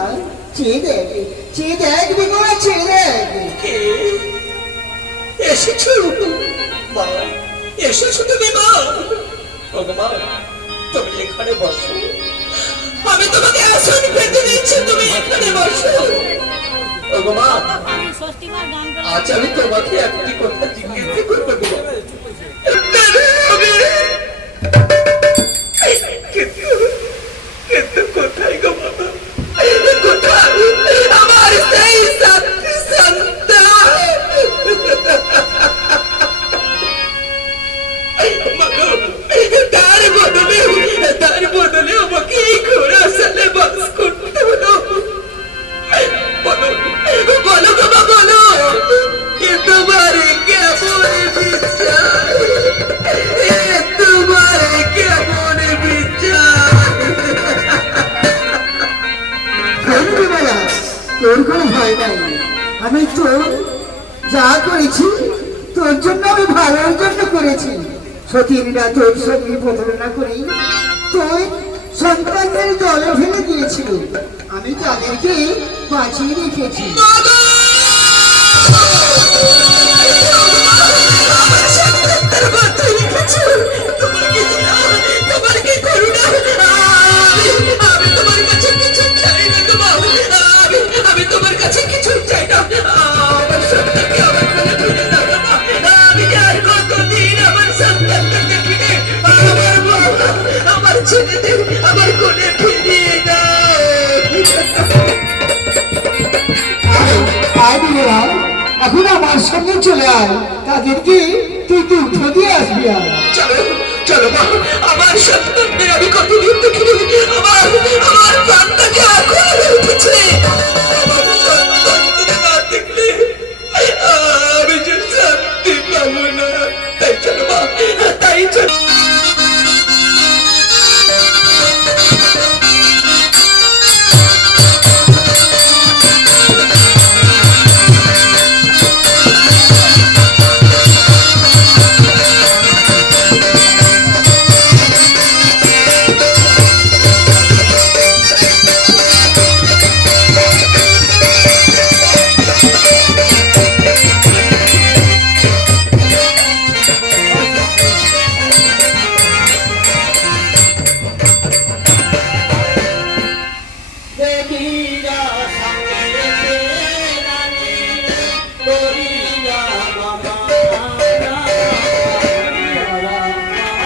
বিমলা, চেয়ে দেখ, চেয়ে দেখ বিমলা, চেয়ে দেখ। এসেছো মা, এসেছো তুমি মা? ওগো মা, তুমি এখানে বসো, আমি তোমাকে আসন পেতে দিচ্ছি, তুমি এখানে বসো। ওগো মা, আজ আমি তোমাকে একটি কথা জিজ্ঞেস করবো। কিন্তু কোথায় গো বাবা, কোথায় আমার সেই সাথী সন্তান? তার বদলে আমাকে এই ঘোড়া সালে বাস করতে হলো। বলো বলো বাবা, বলো তোমার কেমন বিচার, তোমার কেমন বিচার? বিমলা, তোর কোনো ভয় নাই। আমি তোর যা করেছি তোর জন্য, আমি ভালোর জন্য করেছি। সতীরা তোর সঙ্গে প্রতারণা করে তোর সন্তানদের জলে ফেলে দিয়েছিল, আমি তাদেরকে বাঁচিয়ে রেখেছি। আমি তোমার কাছে কিছু চাই না, আমার সন্তানকে আমার কোলে তুলে দাও না মা। আমি আর কতদিন আমার সন্তানকে দেখিনি, আমার বাবা, আমার ছেলেদের আমার কোলে ফিরিয়ে দাও। আয় বিমলা, এখন আমার সঙ্গে চলে আয়, তাদেরকে তুই দুগ্ধ দিয়ে আসবি। আর চলো চলো মা, আমার সন্তানদের আমি কতদিন দেখিনি, আমার আমার প্রাণটাকে আকুল হয়ে উঠেছে। আমার সন্তানকে না দেখলে আমি যে শান্তি পাবো না। তাই চলো মা, তাই চলো।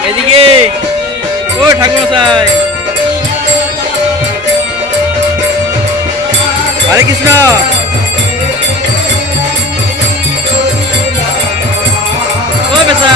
এদিকে ও ঠাকুরমশাই, হরে কৃষ্ণ। ও বেসা